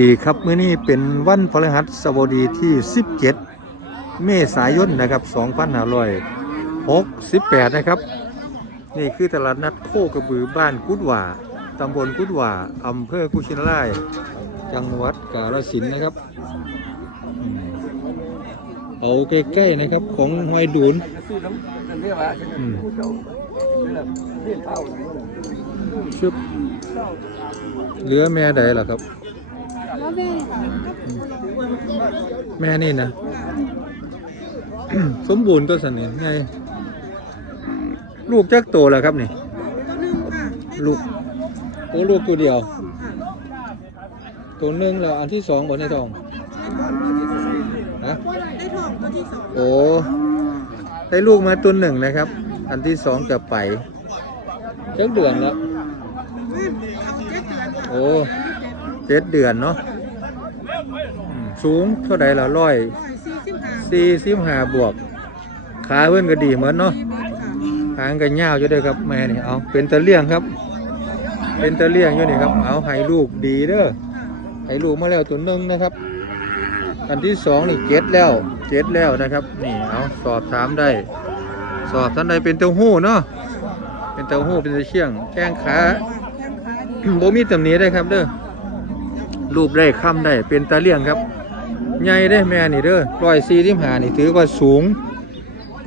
ดีครับมื้อนี้เป็นวันพฤหัสบดีที่ 17 เมษายนนะครับ2568 นะครับ นี่คือตลาดนัดโคกระบือบ้านกุดว่าตำบลกุดว่าอำเภอกุชินาราย จังหวัดกาฬสินธุ์นะครับ เอาใกล้ๆนะครับของหอยดูนอืมชึบเหลือแม่ใดล่ะครับ แล้วแม่ค่ะแม่นี่นะ สมบูรณ์ตัวสันนี่ไงลูกจักโตแล้วครับนี่ ตัวหนึงค่ะลูกโอ้ลูกตัวเดียวค่ะตัวหนึ่งแล้วอันที่สองบนในท้องฮะได้ทองตัวที่สองโอ้ได้ลูกมาตัวหนึ่งนะครับ อันที่สองจะไปจักเดือนแล้ว เอาเจ็ดเดือนค่ะโอ้เจ็ดเดือนเนาะอืม สูงเท่าไหร่ละร้อยสี่สิบห้าบห้าบวก ขาเพื่อนก็ดีเหมือนเนาะมีเบิร์ดค่ะหางกันยาวอยู่ด้วยครับแม่นี่เอาเป็นตะเลี่ยงครับ เป็นตะเลี่ยงอยู่นี่ครับ เอาให้ลูกดีเด้อให้ลูกมาแล้วตัวหนึงนะครับ อันที่สองนี่เจ็ดแล้วเจ็ดแล้วนะครับ นี่เอาสอบถามได้ สอบท่านใดเป็นเต้าหู้เนาะเป็นเต้าหู้เป็นตะเชี่ยงแข้งขาแข้งขาดีบ่มีตำหนิได้ครับเด้อรูปได้ค้ำได้เป็นตะเลี่ยงครับ ใหญ่ได้แม่นี่เด้อร้อยสี่สิบห้านี่ถือว่าสูง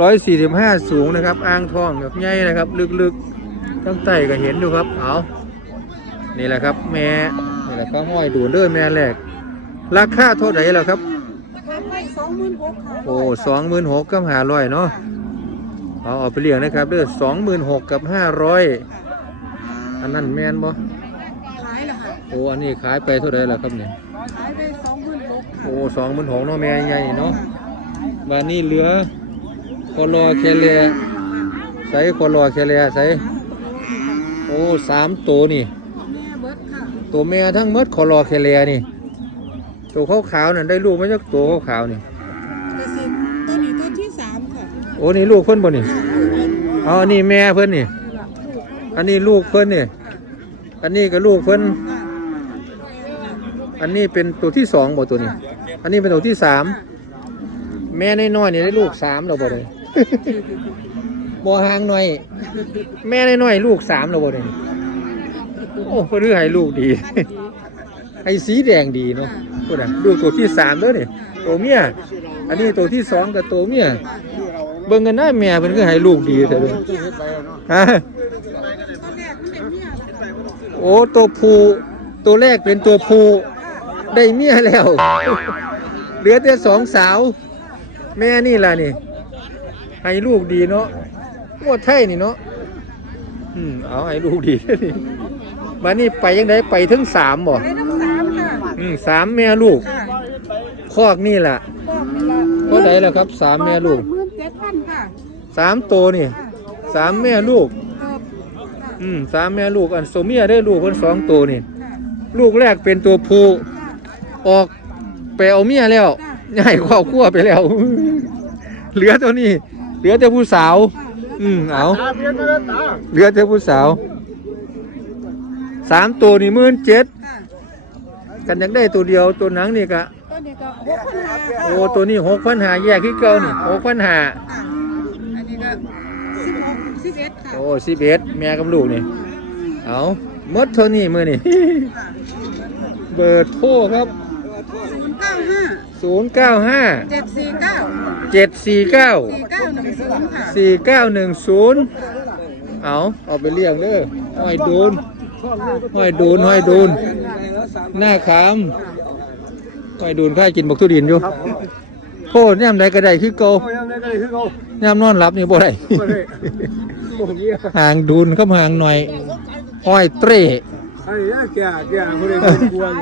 ร้อยสี่สิบห้าสูงนะครับอ่างทองแบบใหญ่นะครับ ลึกๆทั้งใต้ก็เห็นอยู่ครับเอานี่แหละครับ แม่นี่แหละก็ห้อยดูเด้อแม่แรกราคาเท่าไหร่แล้วครับทำให้สองหมื่นหกค่ะโอ้สองหมื่นหกกับห้าร้อยเนาะเอาเอาไปเลี้ยงนะครับเด้อสองหมื่นหกกับห้าร้อยอันนั้นแม่นบ่ขายเหรอค่ะโอ้อันนี้ขายไปเท่าไหร่แล้วครับเนี่ยขายไปสองหมื่นหก โอ้สองหมื่นหกเนาะแม่ใหญ่เนาะบ้านนี้เหลือคอรอแคเลียใส่คอรอแคเลียใส่โอ้สามตัวนี่แม่เบิร์ดค่ะตัวแม่ทั้งหมดคอรอแคเลียนี่ ตัวขาวขาวๆนั่นได้ลูกมาจากตัวขาวขาวๆนี่กระสิบตัวนี้ตัวที่สามค่ะโอ้นี่ลูกเพิ่นบ่นี่เอาอันนี้แม่เพิ่นนี่ อันนี้ลูกเพิ่นนี่ อันนี้ก็ลูกเพิ่น อันนี้เป็นตัวที่สองบ่ตัวนี้ อันนี้เป็นตัวที่สามแม่น้อยๆนี่ได้ลูกสามแล้วบ่เลยบ่ห่างหน่อย แม่น้อยๆลูกสามแล้วบ่เลยโอ้เพื่อให้ลูกดีให้สีแดงดีเนาะพูดอะลูกตัวที่สามเด้อนี่ตัวเมียอันนี้ตัวที่สองกับตัวเมียเบิ่งกันหน้าแม่เพิ่นคือให้ลูกดีแต่เด้อฮะเป็นเมียแล้วค่ะโอ้ตัวผู้ตัวแรกเป็นตัวผู้ ได้เมียแล้ว เหลือแต่สองสาว แม่นี่ล่ะนี่ ให้ลูกดีเนาะงวดไทยนี่เนาะอืมเอาให้ลูกดีนี่มานี่ไปยังไงไปถึงสามบ่ไปทั้งสามค่ะอืมสามแม่ลูกค่ะคอกนี่ล่ะบอกนี่ละเท่าไหร่แล้วครับสามแม่ลูกหมื่นเจ็ดพันค่ะสามตัวนี่สามแม่ลูก เติบอืมสามแม่ลูกอันโซเมียได้ลูกคนสองตัวนี่ ค่ะลูกแรกเป็นตัวผู้ ออกไปเอาเมียแล้วใหญ่ครอบครัวไปแล้ว เหลือตัวนี้ เหลือแต่ผู้สาว อืมเอาเหลือแต่ผู้สาวสามตัวนี่มื่นเจ็ดกันยากได้ตัวเดียวตัวหนังนี่กะโอ้ตัวนี้หกพันหาแยกที่เก่านี่หกพันหาค่ะอันนี้ก็สิบหกสิบเอ็ดค่ะโอ้สิบเอ็ดแม่กับลูกนี่ เอามดเท่านี้มือนี่ เบอร์โทรครับ ห้าศูนย์เก้าห้าเจ็ดสี่เก้าเจ็ดสี่เก้าสี่เก้าหนึ่งศูนย์ค่ะสี่เก้าหนึ่งศูนย์เอาเอาไปเลี้ยงเด้อห้อยดูนห้อยดูนห้อยดูนหน้าขามห้อยดูนข้ากินบกทุดินอยู่โคตรย่ำใดก็ได้คือเก่าย่ำนอนหลับนี่บ่ได้ห่างดูนก็ห่างหน่อยห้อยเตร่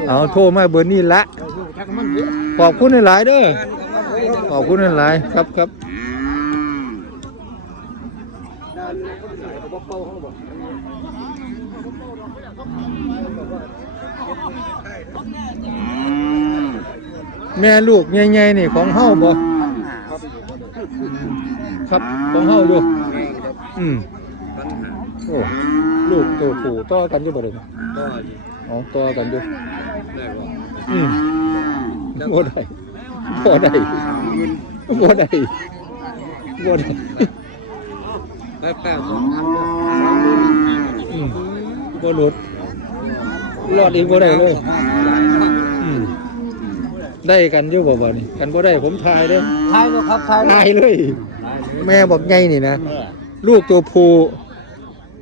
เอาโทรมาเบอร์นี้ละ ขอบคุณหลายๆเด้อขอบคุณหลายๆครับครับแม่ลูกใหญ่ๆนี่ของเฮาบ่ครับของเฮาอยู่อืมโอ้ลูกตัวผู้ต่อกันอยู่บ่เลยก็ดีอ๋อต่อกันอยู่แรกว่าอืม บ่ได้บ่ได้บ่ได้บ่ได้แป๊บแป๊บสองพันอืมบ่หลุดรอดอีกบ่ได้เลยอืมได้กันอยู่บ่บ่นี่กันบ่ได้ผมทายเด้อทายบ่ครับทายทายเลย แม่บอกไงนี่นะเออลูกตัวผู้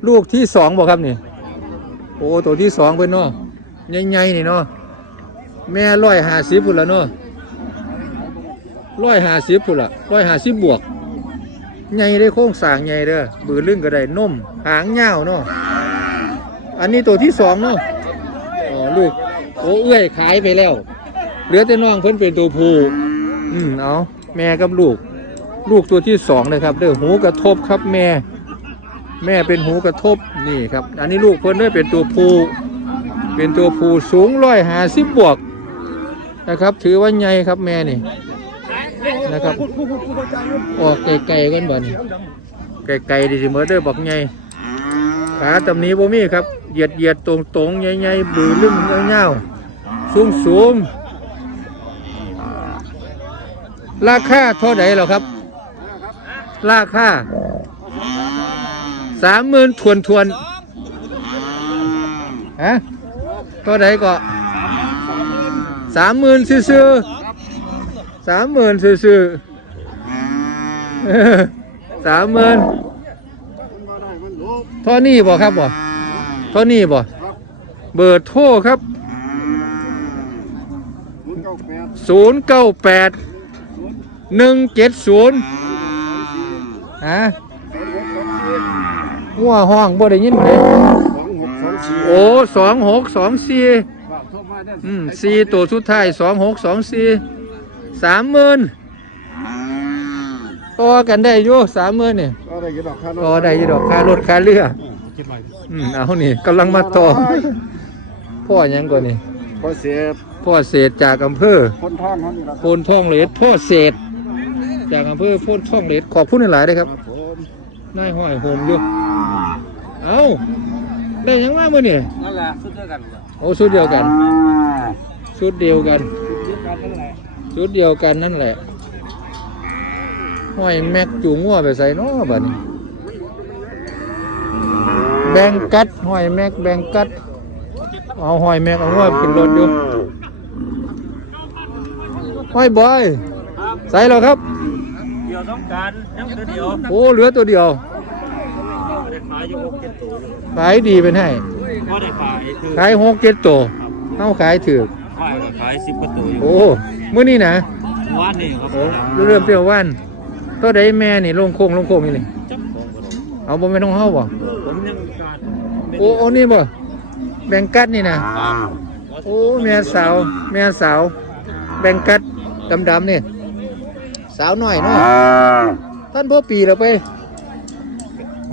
ลูกที่สองบอกครับนี่ โอ้ตัวที่สองเป็นเนาะใหญ่ๆนี่เนาะ แม่ร้อยหาสิบพุ่นละเนาะร้อยหาสิบพุ่นละร้อยหาสิบบวกใหญ่ได้โค้งสางใหญ่เด้อบือลึงก็ได้นมหางยาวเนาะอันนี้ตัวที่สองเนาะอ๋อลูกโอ้เอื้อยขายไปแล้ว เหลือแต่น้องเพิ่นเป็นตัวผู้อืมเอาแม่กับลูก ลูกตัวที่สองเลยครับเด้อหูกระทบครับแม่ แม่เป็นหูกระทบนี่ครับ อันนี้ลูกเพิ่นเด้อเป็นตัวผู้เป็นตัวผู้สูงร้อยหาสิบบวก นะครับ ถือว่าใหญ่ครับแม่นี่นะครับออกไกลๆกันบ่นี่ไกลๆดีสิเมื่อเด้อบอกใหญ่ขาตำนี้บ่มีครับเหยียดเหยียดตรงตรงใหญ่ๆบือลึงเงาๆสูงสูงราคาเท่าไหร่หรอครับ ราคาสามหมื่นทวนทวนฮะตัวไหนก็ สามหมื่นซื่อๆสามหมื่นซื่อๆเออสามหมื่นเท่านี้บ่ครับบ่เท่านี้บ่เบอร์โทรครับศูนย์เก้าแปดหนึ่งเจ็ดศูนย์ฮะงัวห้องบ่ได้ยินเลยโอ้สองหกสองสี่ อืมสี่ตัวสุดท้ายสองหกสองสี่สามหมื่นต่อกันได้อยู่สามหมื่นเนี่ยก็ได้กี่ดอกครับต่อได้อยู่ดอกค่ารถค่าเรืออืมเอานี่กำลังมาต่อพ่อหยังก่อนนี่พอเสียพ่อเศษจากอำเภอคนท้องเขานี่ละโพนท่องเหลดพ่อเศษจากอำเภอโพนท่องเหลดขอบคุณหลายๆเลยครับผมนายห้อยโหมอยู่เอาได้หยังมาเมื่อนี่นั่นแหละสุดเดียวกันโอ้ชุดเดียวกัน ชุดเดียวกัน ชุดเดียวกันนั่นแหละห้อยแม็กจูงงัวไปใส่น้อบัดนี้แบงกัดห้อยแม็กแบงกัด เอาห้อยแม็กเอางัวขึ้นรถอยู่ห้อยบอยใส่แล้วครับเดียวต้องการยังเดียวโอ้เหลือตัวเดียวได้ขายอยู่หกเจ็ดตัวขายดีเป็นให้ ก็ได้ขายคือขายหกเจ็ดตัวเท่าขายถือขายก็ขายสิบกว่าตัวอยู่โอ้มื้อนี้นะวันนี้ครับโอ้เริ่มเปรี้ยวหว่านตัวใดแม่นี่ลงโค้งลงโค้งนี่นี่จับของก็ได้เอาบ่แม่นของเฮาบ่ผมยังการโอ้โอ้นี่บ่แบ่งกัดนี่นะโอ้แม่สาวแม่สาว แบ่งกัดดำๆนี่สาวน้อยเนาะท่านพ่อปีแล้วไป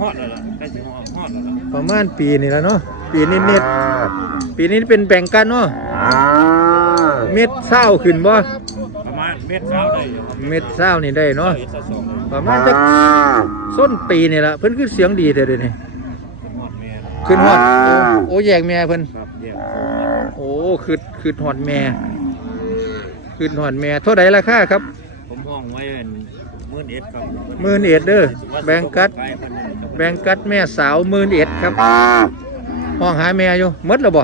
ฮอดแล้วล่ะใกล้ถึงฮอดฮอดแล้วล่ะประมาณปีนี่แล้วเนาะ ปีนิดๆปีนี้เป็นแบ่งกัดเนาะเม็ดเศร้าขึ้นบ่ประมาณเม็ดเช้าได้อยู่ครับเม็ดเศร้านี่ได้เนาะเม็ดละสองเลยประมาณจักส้นปีนี่ละเพิ่นคือเสียงดีแต่เดี๋ยวนี้ฮอดแม่ขึ้นฮอดโอ้โอ้แยกแม่เพิ่นครับเยี่ยมโอ้คือคือฮอดแม่คือฮอดแม่เท่าใดราคาครับผมห้องไว้เป็นมื่นเอ็ดครับหมื่นเอ็ดเด้อแบ่งกัดไปเพิ่นครับแบ่งกัดแม่สาวหมื่นเอ็ดครับ ห้องหาแม่อยู่หมดแล้วบ่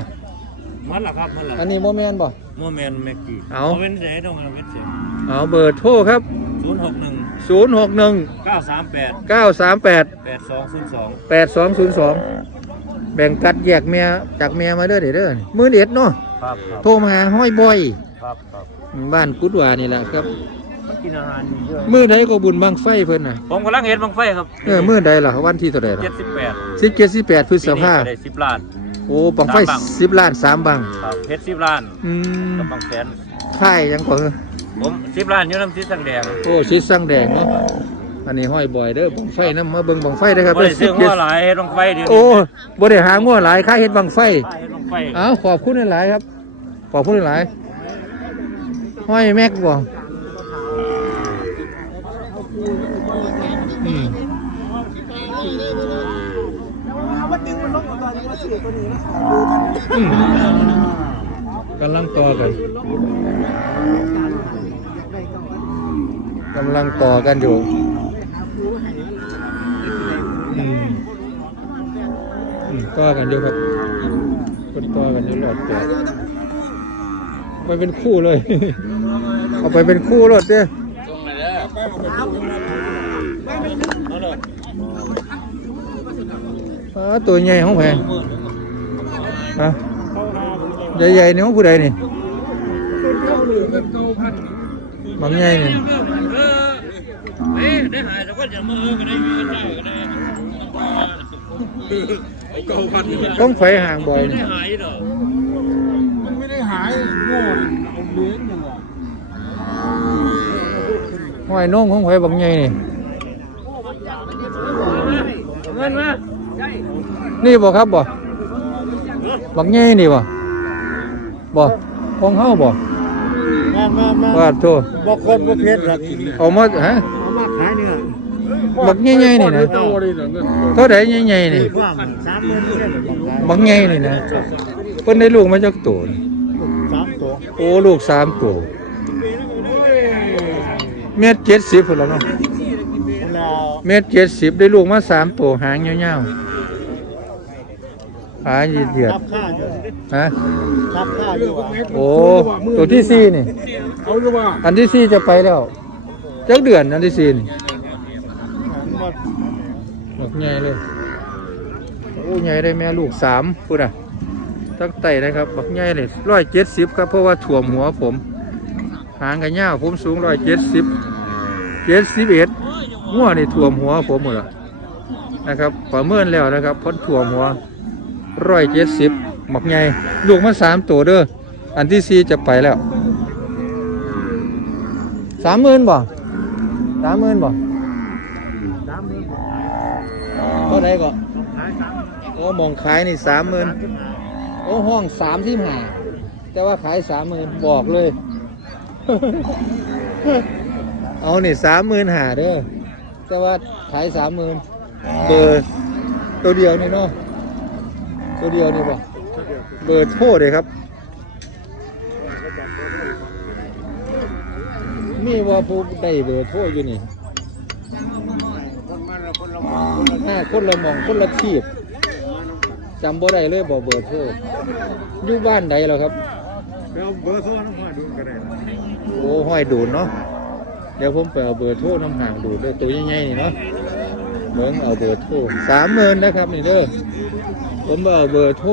มันล่ะครับมันล่ะอันนี้บ่แม่นบ่ โมเมนต์แม็กกี้เอา เว้นเสียต้องเอาเว้นเสียเอาเบอร์โทรครับ ศูนย์หกหนึ่ง061 เก้าสามแปด938 แปดสองศูนย์สอง8202แบ่งกัดแยกแม่จากแม่มาเด้อเด้อเด้อหมื่นเอ็ดเนาะครับครับโทรมาหาห้อยบอย ครับครับ บ้านกุดหวานี่แหละครับมัน กินอาหารเยอะมื้อใดก็บุญบังไฟเพิ่นน่ะผมกำลังเห็นบังไฟครับเออมื้อใดล่ะวันที่เท่าใดล่ะเจ็ดสิบแปด17 18พฤษภาได้สิบล้านโอ้บังไฟสามบัง10ล้าน3บังครับเพชรสิบล้านอืมกับบางแสนค่ายหยังก็เออผมสิบล้านอยู่น้ำซีสังแดงโอ้ชิดสังแดงเนาะอันนี้ห้อยบ่อยเด้อบังไฟนำมาเบิ่งบังไฟเด้อครับบ่ได้ซื้อหัว17หลายเฮ็ดบังไฟเดี๋ยวนี้โอ้บ่ได้หางัวหลายค่าเฮ็ดบังไฟค่าเฮ็ดบังไฟเอ้าขอบคุณหลายๆครับขอบคุณหลายๆห้อยแม็กบ่ อืมกำลังต่อกันกำลังต่อกันอยู่อืมอืมต่อกันอยู่ครับคนต่อกันอยู่หลอดตัวไปเป็นคู่เลย เอาไปเป็นคู่รถเด้ออ๋อตัวใหญ่ของแพง ฮะใหญ่ๆนี่ของผู้ใดนี่มันใหญ่นี่เฮ้ยได้หายแต่ว่าจะมาเออก็ได้มีกันได้ก็ได้เก้าพันนี่มันต้องไฟห่างบ่อยไม่ได้หายหรอกมันไม่ได้หายโง่เอาเลี้ยงอยังไงห้อยน้องของไฟบักใหญ่นี่เงินมานี่บ่ครับบ่ บักใหญ่นี่บ่บ่ของเฮาบ่มามามาว่าโตบอกคนประเภทรักกินเลยเอามาฮะเอามาขายเนี่ยบักใหญ่ๆนี่นะเจ้าอะไรเนี่ยเงินเท่าใดใหญ่ๆนี่ว่างสามเดือนเนี่ยบักใหญ่นี่นะเพิ่นได้ลูกมาจากตัวนี่สามตัวโอ้ลูกสามตัวเมตรเจ็ดสิบพุ่นแล้วเนาะเราเมตรเจ็ดสิบได้ลูกมาสามตัวหางยาวๆ ขาเหยียดรับค่าอยู่ๆฮะรับค่าอยู่อะโอ้ตัวที่สี่นี่เอาหรือว่าอันที่สี่จะไปแล้วจักเดือนอันที่สี่นี่บักใหญ่เลยโอ้ใหญ่ได้แม่ลูกสามพุ่นอะตั้งไตนะครับบักใหญ่เลยร้อยเจ็ดสิบครับเพราะว่าถ่วมหัวผม หางกันยาวผมสูงร้อยเจ็ดสิบเจ็ดสิบเอ็ดหัวนี่ถ่วมหัวผมหมดและนะครับประเมินแล้วนะครับพ้นถ่วมหัว ร้อยเจ็ดสิบหมักใหญ่ลูกมาสามตัวเด้ออันที่สี่จะไปแล้วสามหมื่นบ่สามหมื่นบ่สามหมื่นเท่าไรก็โอ้มองขายนี่สามหมื่นโอ้ห้องสามที่หาแต่ว่าขายสามหมื่นบอกเลย เอานี่สามหมื่นหาเด้อแต่ว่าขายสามหมื่นเบอร์ตัวเดียวนี่เนาะ ตัวเดียวนี่บ่เบอร์โทรเลยครับ มีว่าผู้ได้เบอร์โทรอยู่นี่คนมันละคนละคนห้าคนละหมองคนละทีบจำบ่ได้เลยบอกเบอร์โทรอยู่บ้านใดเหรอครับเดี๋ยวเบอร์โทรน้ำมาดูกันได้โอ้ห้อยดูนเนาะเดี๋ยวผมไปเอาเบอร์โทรน้ำห่างดูด้วยตัวใหญ่ๆนี่เนาะเบิ่งเอาเบอร์โทรสามหมื่นนะครับนี่เด้อ ผมบ่เบอร์โทร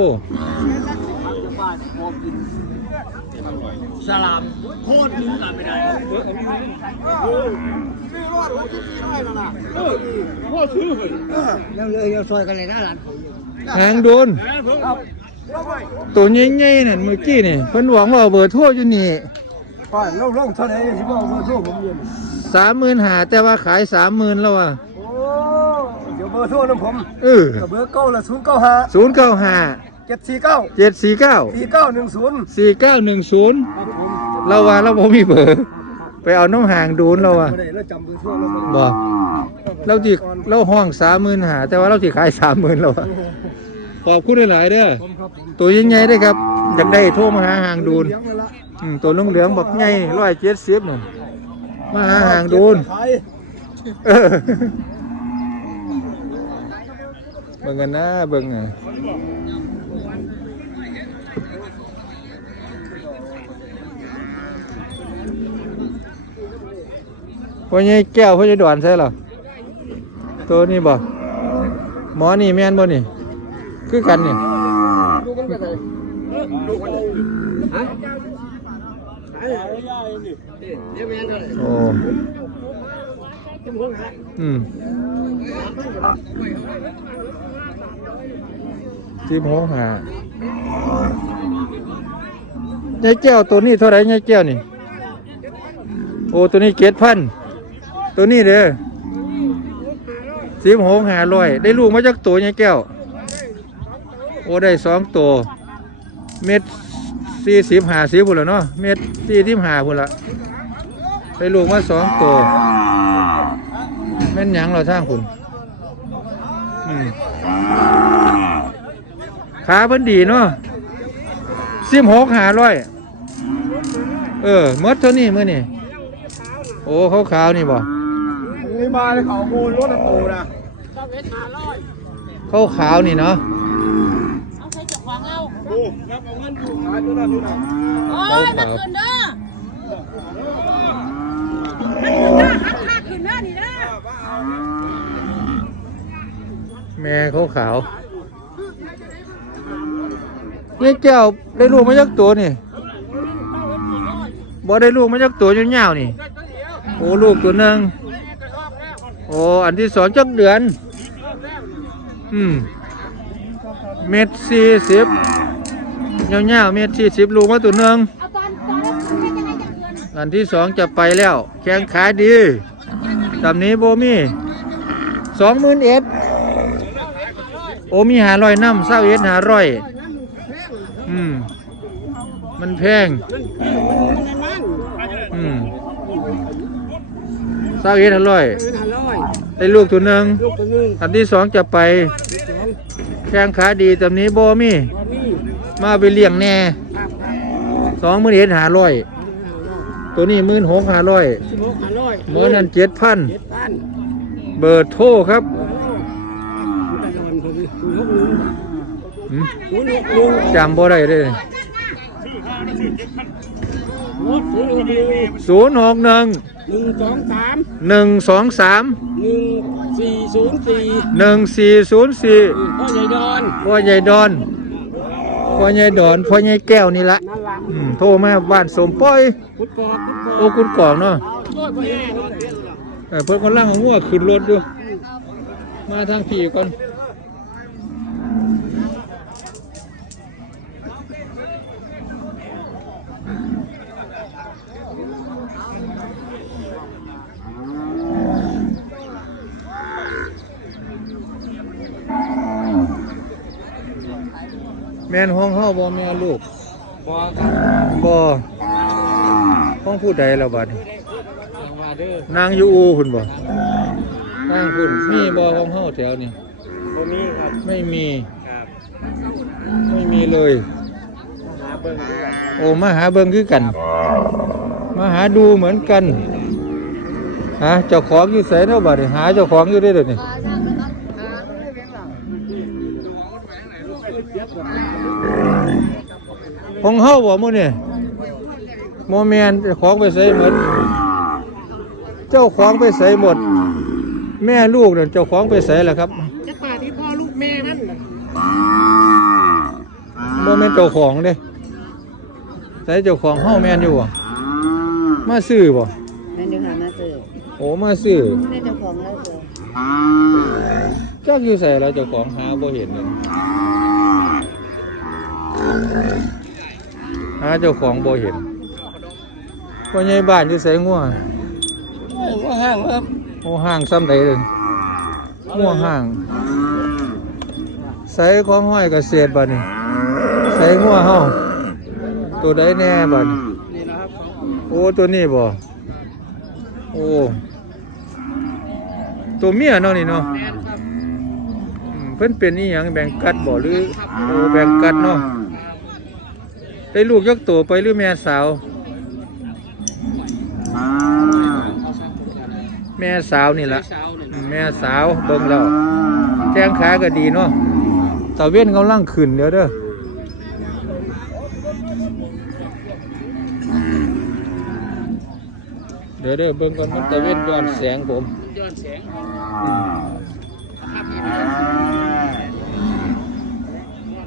สลามโคตรนึงตามไม่ได้พ่อซื้อเลยังเลยยังซอยกันเลยนะหลานหางโดนตัวใหญ่ๆนั่นเมื่อกี้นี่เพิ่นหวังว่าเบอร์โทรอยู่นี่ป้ายลงลงเท่าไหร่ที่บอกเบอร์โทรผมเย็นสามหมื่นหาแต่ว่าขายสามหมื่นแล้วอะ โอ้เดี๋ยวเบอ ร์โทรน้ำผมเออกับเบอร์เก้าละศูนย์เก้าห้าศูนย์เก้าห้าเจ็ดสี่เก้าเจ็ดสี่เก้าสี่เก้าหนึ่งศูนย์สี่เก้าหนึ่งศูนย์เราว่าเราบ่มีเบอร์ ไปเอาน้องห่างดูนเราอะไม่ได้เราจำเบอร์โทรเราไม่ได้บอกเราที่เราห้องสามหมื่นหาแต่ว่าเราที่ขายสามหมื่นเราอะขอบคุณหลาย ๆ เด้อผมครับผมตัวใหญ่ๆได้อครับอยากได้โทรมาหาห่างดูนเลี้ยงนั่นละอืมตัวเหลืองๆบอกใหญ่ร้อยเจ็ดสิบนั่นมาหาห่างดูนขายเออเบิ่งกันนะเบิ่งอะพ่อใหญ่แก้วพ่อใหญ่ดอนใช่หรอตัวนี้บ่หมอนี่แม่นบ่นี่ คือกันนี่ดูกันกันเนี่ยโอ้อืม จิ้มหงหายายแก้วตัวนี้เท่าไหรยายแก้วนี่ โอ้ตัวนี้เกตพัน ตัวนี้เด้อสิบหงหาร้อยได้ลูกมาจากตัวยายแก้ว โอ้ได้สองตัว เม็ดสี่สิบหาสิบพุ่นละเนาะ เม็ดสี่สิบหาพุ่นละได้ลูกมาสองตัวแม่นยังเราทางคุณอืม ขาเพิ่นดีเนาะสิบหกหาร้อยเออหมดเท่านี้มื้อนี่โอ้ขาวๆนี่บ่นี่มาเลยเขามูลรถโตนะขาวๆนี่เนาะเอาใส่เจ้าของเราดูรับเอาเงินอยู่ขายตัวนั้นดูนะโอ้ยมาขึ้นเด้อมันขึ้นเด้อหักหักขึ้นเด้อนี่เด้อแม่ขาวๆ นี่เจ้าได้ลูกมาจากตัวนี่บ่ได้ลูกมาจากตัวยาวๆนี่ โอ้ลูกตัวหนึ่งโอ้อันที่สองจักเดือน อืมเม็ดสี่สิบยาวๆเม็ดสี่สิบลูกมาตัวหนึ่งอันที่สองจะไปแล้ว แข้งขาดีตำนี้โบมี่สองหมื่นเอ็ดโอมีหาร้อยน้ำเศร้าเอ็ดหาร้อย อืม มันแพง อืมเศร้าเอ็ดหาร้อย ได้ลูกตัวหนึ่งอันที่สองจะไป แข้งขาดีตำนี้โบมีมาไปเลี้ยงแน่ สองหมื่นเอ็ดหาร้อย ตัวนี้หมื่นหกห้าร้อยสิบหกห้าร้อยเมื่อนั้นเจ็ดพันเจ็ดพัน เบอร์โทรครับ แต่นอนคนนี้ศูนย์หกหนึ่ง หืมศูนย์หกหนึ่งจำบ่ได้เลยรถศูนย์หกหนึ่งศูนย์หกหนึ่งหนึ่งสองสามหนึ่งสองสามหนึ่งสี่ศูนย์สี่หนึ่งสี่ศูนย์สี่พ่อใหญ่ดอนพ่อใหญ่ดอนพ่อใหญ่ดอนพ่อใหญ่แก้วนี่ละนั่นละอืมโทรมาบ้านสมป้อยกุดกอกกุดกอกโอ้คุณกล่องเนาะโอ้ยพ่อใหญ่ดอนเออเพิ่นกำลังเอางัวขึ้นรถอยู่มาทางผีก่อน แม่นห้องเฮาบ่แม่ลูกบอกครับบ่ห้องผู้ใดแล้วบัดนี้จังหวะเด้อนางอยู่อูคุณบ่นางคุณมีบ่ของเฮาแถวนี้บ่มีครับไม่มีครับไม่มีเลยหาเบิ่งดูกันโอ้มาหาเบิ่งคือกัน มาหาดูเหมือนกันฮะเจ้าของอยู่ไสเนาะบัดนี้หาเจ้าของอยู่ได้เด้อนี่ ของเฮาบ่มื้อนี่บ่แม่นเจ้าของไปไสหมด เจ้าของไปไสหมด แม่ลูกนั่นเจ้าของไปไสล่ะครับจักป่าที่พ่อลูกแม่มันน่ะบ่แม่นเจ้าของเด้ใส่เจ้าของเฮาแม่นอยู่บ่มาซื้อบ่นั่นเดี๋ยวหามาเจอโอ้มาซื้อได้เจ้าของแล้วเจอจักอยู่ใส่แล้วเจ้าของหาบ่เห็นเลยหาเจ้าของบ่เห็นพ่อใหญ่บ้านอยู่ไสงัวว่าห้างครับโอ้ห้างซ้ำใดเลยงัวห้าง ใส่ของห้อยเกษตรบัดนี้ใส่งัวเฮาตัวใดแน่บัดนี้นี่นะครับโอ้ตัวนี้บ่โอ้ตัวเมียเนาะนี่เนาะแมนครับอืมเพิ่นเป็นอีหยังแบ่งกัดบ่หรือโอ้แบ่งกัดเนาะ ได้ลูกยักตัวไปหรือแม่สาว แม่สาวนี่ละเช้าเนี่ยอืมแม่สาวเบิ่งแล้วแข้งขาก็ดีเนาะตะเว้นกำลังขึ้นเดี๋ยวเด้อเดี๋ยวเด้อเบิ่งก่อนมันตะเว้นย้อนแสงผมย้อนแสงอืม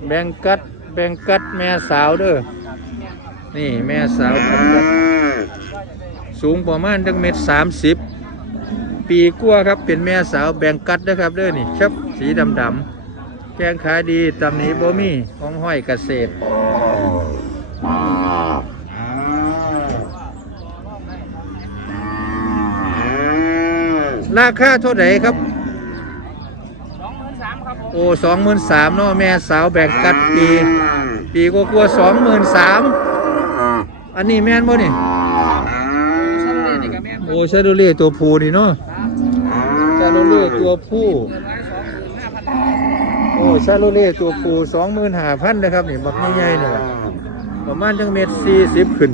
แบ่งกัดแบ่งกัดแม่สาวเด้อ นี่แม่สาวแบ่งกัดสูงประมาณจังเม็ดสามสิบปีกว่าครับเป็นแม่สาวแบ่งกัดนะครับเด้อนี่ครับสีดำดำๆแกงขายดีตำหนี้บ่มีของห้อยเกษตรราคาเท่าไหร่ครับสองหมื่นสามครับผมโอ้สองหมื่นสามเนาะแม่สาวแบ่งกัดปี ปีก็กลัวสองหมื่นสาม อันนี้แม่นบ่นี่ชั้นเรียนนี่กับแม่นโอ้ชาโดเล่ตัวผู้นี่เนาะชาโดเล่ตัวผู้เปิดไว้สองหมื่นห้าพันบาทโอ้ชาโลเล่ตัวปูสองหมื่นห้าพันนะครับนี่บักใหญ่ๆเนี่ยประมาณจังเม็ดสี่สิบขึ้น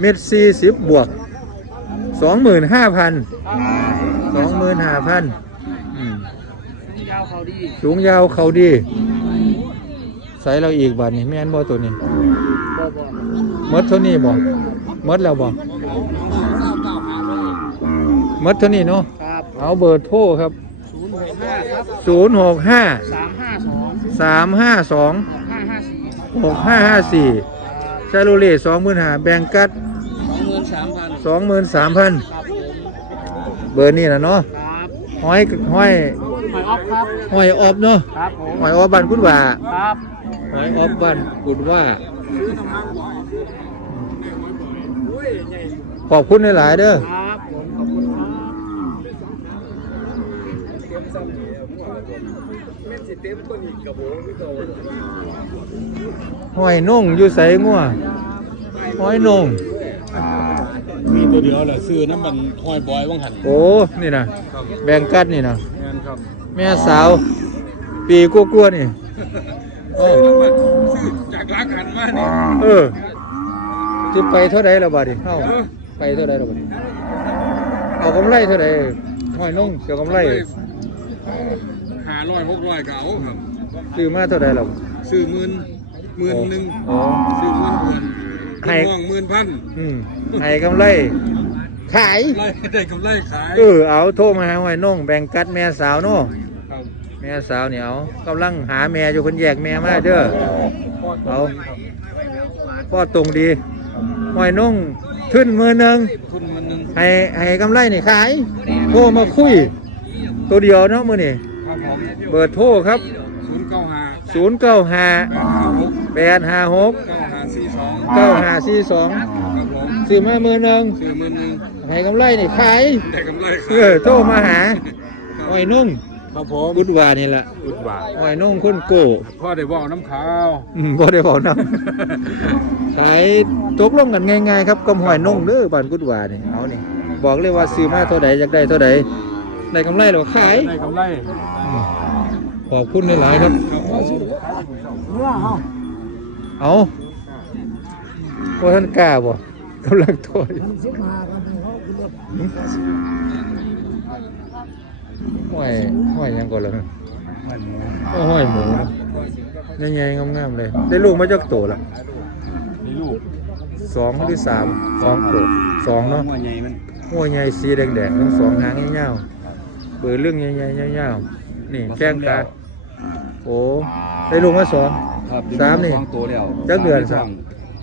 เม็ดสี่สิบบวกสองหมื่นห้าพันสองหมื่นห้าพันยาวเขาดีสูงยาวเขาดี ใส่เราอีกบาทนี่แม่นบ่ตัวนี้ บ่บ่หมดเท่านี้บ่หมดแล้วบ่เก้าเก้าหาเลยหมดเท่านี้เนาะครับเอาเบอร์โทรครับศูนย์หกห้าครับ0 6 5สามห้าสอง3 5 2ห้าห้าสี่6 5 5 4ชาโลเล่สองหมื่นห้าแบ่งกัดสองหมื่นสามพันสองหมื่นสามพันครับผมเบอร์นี่นะเนาะครับห้อยห้อยหอยออฟครับห้อยออบเนาะครับผมห้อยออบบ้านคุณว่าครับห้อยออบบ้านคุณว่า ขอบคุณหลายๆเด้อครับผมขอบคุณครับห้อยนุ่งอยู่ใสงัวห้อยนุ่งมีตัวเดียวแหละซื้อน้ำมันห้อยบอยว่างหันโอ้ นี่นะแบ่งกัดนี่นะงานครับแม่สาว ปีกลัวๆนี่ โอ้ซื้อจากร้านหันมาเนี่ยเออจะไปเท่าไรแล้วบาดนี้เอ้าไปเท่าไรแล้วบาดนี้เอากำไรเท่าไรห้อยนุ่งเกี่ยวกำไรหาร้อยหกร้อยเก่าครับซื้อมาเท่าไรแล้วซื้อหมื่นหมื่นหนึ่งอ๋อซื้อหมื่นหมื่นให้ห้องหมื่นพันอืมให้กำไร ขายไล่ได้กำไรขาย เออเอาโทรมาหาห้อยนุ่งแบ่งกัดแม่สาวเนาะครับแม่สาวเนี่ยเอากำลังหาแม่อยู่คนแยกแม่มาเด้อเอาพ่อตรงดีห้อยนุ่งขึ้นมือหนึ่งทุนหมื่นหนึ่งให้ให้กำไรนี่ขายโทรมาคุย ตัวเดียวเนาะมือนี่ครับผมเบอร์โทรครับศูนย์เก้าห้า0 9แปดห้าหก5 8 5 6เก้าห้าสี่สอง9 5 4 2ครับผมซื้อมามือหนึ่งซื้อหมื่นหนึ่งให้กำไรนี่ขายได้กำไรขาเอยอโทรมาหาห้อยนุ่ง ครับผมกุดวานี่แหละอุดบาทห้อยนุ่งคุณโก้พ่อได้บอกน้ำขาว อืมบ่ได้บอกนำ ขายตกลงกันง่ายๆครับกับห้อยนุ่งเด้อบ้านกุดวานี่เอานี่บอกเลยว่าซื้อมาเท่าใดอยากได้เท่าใดได้กำไรแล้วขายได้กำไรขอบคุณหลายๆครับ เอาว่าท่านกล้าบ่กำลังโทษ ห้อยห้อยหยังก่อนเลยก็ห้อยหมูยังไงงามๆเลย ได้ลูกมาจากโตละนี่ลูกสองหรือสามสองโตสองเนาะหัวใหญ่มันหัวใหญ่สีแดงๆทั้งสองหางยาวๆเปิดเรื่องใหญ่ๆยาวๆนี่แข้งขาโอ้ได้ลูกมาสองครับสามนี่สองตัวแล้วจักเดือนครับ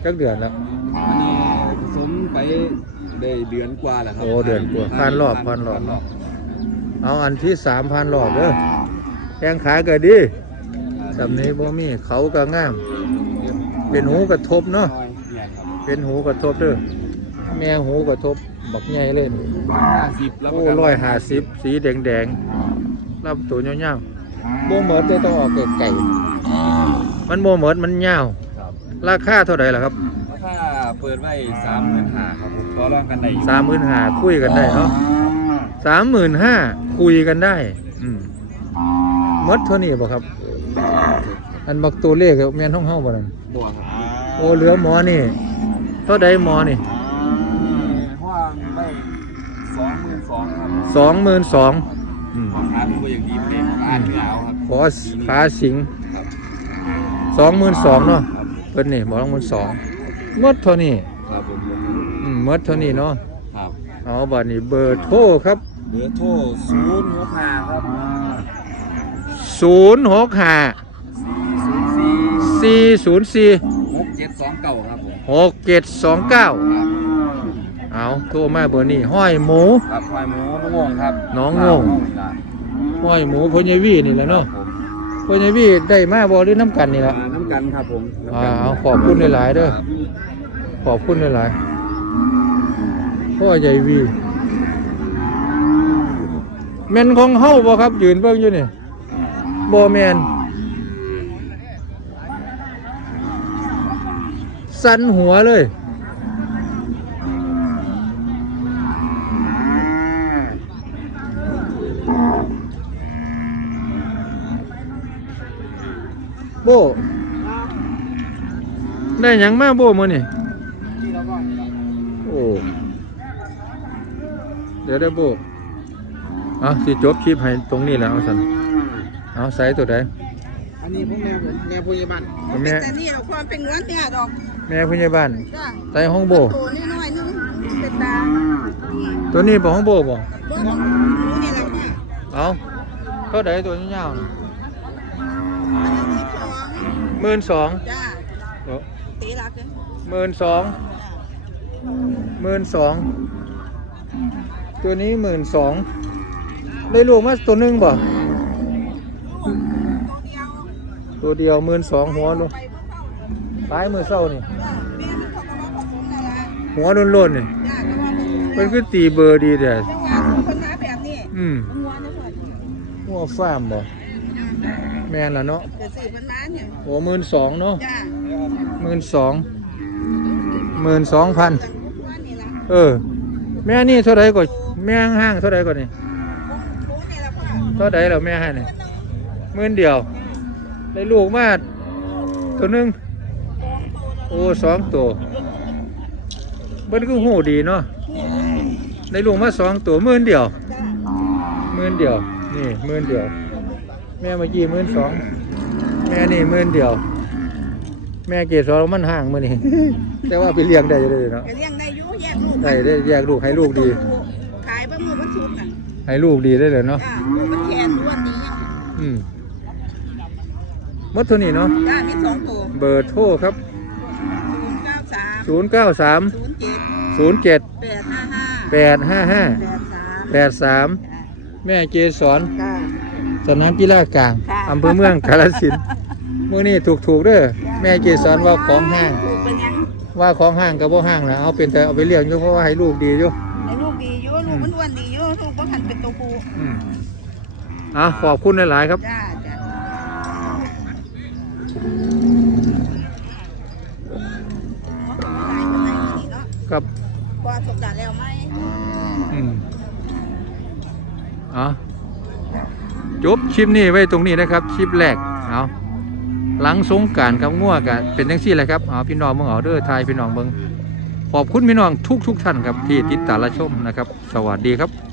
จักเดือนแล้วอันนี้ผสมไปได้เดือนกว่าแล้วครัโอ้เดือนกว่าพันรอบพันรอบ เนาะเอาอันที่สามพันรอบเด้อแข้งขาเกิดดีสำนี้บ่มีเขาก็งาม เป็นหูกระทบเนาะน้อยใหญ่ครับเป็นหูกระทบเด้อแม่หูกระทบบักใหญ่เลยนี่ห้าสิบแล้วโอ้ร้อยห้าสิบสีแดงแดงๆรับตัวยาวๆบ่เหมิดเลยต้องออกไก่ๆมันบ่เหมิดมันยาวครับราคาเท่าไหร่ล่ะครับราคาเปิดไว้สามหมื่นห้าครับผมต่อรองกันได้อยู่สามหมื่นห้าคุยกันได้เนาะ สามหมื่นห้าคุยกันได้อืมหมดเท่านี้บ่ครับ อันบักตัวเลขแม่นห้องเฮาบ่นั่นบัวครับโอ้เหลือหมอนี่เท่าใดหมอนี่ห้างได้สองหมื่นสองครับสองหมื่นสองราคาเป็นตัวอย่างดีเป็นอ่านเนื้อเอาครับขอขาสิงสองหมื่นสองเนาะเพิ่นนี่หมอสองหมื่นสองหมดเท่านี้ครับผมอืมหมดเท่านี้เนาะครับเอาบัดนี้เบอร์โทรครับ เบอร์โทรศูนย์หกห้าครับศูนย์หกห้าศูนย์สี่สี่ศูนย์สี่หกเจ็ดสองเก้าครับผมหกเจ็ดสองเก้าครับเอาโทรมาเบอร์นี้ห้อยหมู ครับควายหมูน้องงงครับน้องงงครับห้อยหมูพญวีนี่แหละเนาะผมพญวีได้มาบ่หรือน้ำกันนี่ละ น้ำกันครับผมอ่าเอาขอบคุณหลายๆเด้อ ขอบคุณหลายๆพ่อใหญ่วี แมนของเฮาบ่ครับ ยืนเบิ่งอยู่นี่บ่แมนสันหัวเลยโบได้ยังมาโบมือนี่โอ้ เดี๋ยวได้โบ เอาสิจบคลิปให้ตรงนี้แหล้วเอาสันเอาใส่ตัวใดอันนี้พวกแม่ผมแม่ผู้ใหญ่บ้านแม่แต่นี่เราความเป็นงวนเนี่ยดอกแม่ผู้ใหญ่บ้านจ้าใส่ห้องโบ ตัวน้อยๆนึงเป็นตาตัวนี้บ่ห้องโบบ่บ่ของหนูนี่แหละค่ะเอาเท่าใดตัวยาวๆน่ะอันนั้นสิบสองหมื่นสองจ้าตีรักเลยหมื่นสองจ้าหมื่นสองตัวนี้หมื่นสอง ได้ลูกมาตัวหนึงบ่ตัวเดียวตัวเดียวหมื่นสองหัวลูกไปเมื่อเข้าตายมือเศร้านี่จ้าแม่มันเขาก็ว่าผสมนั่นละหัวโล้นๆนี่จ้าก็ว่าผสมเป็นคือตีเบอร์ดีเด้อจังหวะคนมาแบบนี้อืมมันงวนนะพ่อหัวฟาร์มบ่แม่นล่ะเนาะเกิดสี่พันล้านเนี่ยโอ้หมื่นสองเนาะจ้าหมื่นสองหมื่นสองพันเกิดพวกว่านี่ละเออ แม่นี่เท่าไรก่อนแม่ห้างๆเท่าไรก่อนนี่พวกนี่ละพ่อ เท่าไรแล้วแม่ให้นี่หมื่นเดียวได้ลูกมาตัวหนึงโอ้สองตัวเบิ้นก็หูดีเนาะได้ลูกมาสองตัวหมื่นเดียวจ้าหมื่นเดียวนี่หมื่นเดียว แม่เมื่อกี้หมื่นสองแม่นี่หมื่นเดียว แม่เกศรมันห่างมือนี่แต่ว่าไปเลี้ยงได้อยู่เลยเนาะก็เลี้ยงได้อยู่แยกลูกได้ได้แยกลูกให้ลูกดี ขายบะหมี่มันสุกอะ ให้ลูกดีได้เลยเนาะจ้าลูกมันแขนด้วนดียังอืมหมดเท่านี้เนาะจ้ามีสองตัวเบอร์โทรครับ ศูนย์เก้าสาม0 9 3 ศูนย์เจ็ด0 7 แปดห้าห้า8 5แปดสาม5 8 3 แม่เกศรจ้า สนามกีฬากลางค่ะ อำเภอเมืองกาฬสินธุ์มื้อนี้ถูกๆเด้อแม่เกศรว่าของห้าง ลูกเป็นยังว่าของห้างกับบ่ห้างนะเอาเป็นแต่เอาไปเลี้ยงอยู่เพราะว่าให้ลูกดีอยู่ ไอ้ลูกดีอยู่ลูกมันอ้วนดีอยู่ ลูกบ่หันเป็นตัวผู้อืมอะขอบคุณหลาย ๆ ครับ จ้าจ้าหลายคนไหนนี่เนาะครับพอสมดาแล้วไหมอืมเอาจบคลิปนี้ไว้ตรงนี้นะครับคลิปแรกเอาหลังสงกรารกับง่วกันเป็นจังซี่แหละครับเอาพี่น้องเมืองเอาเด้อทายพี่น้องเมืองขอบคุณพี่น้องทุกทุกท่านครับที่ติดตามรับชมนะครับ สวัสดีครับ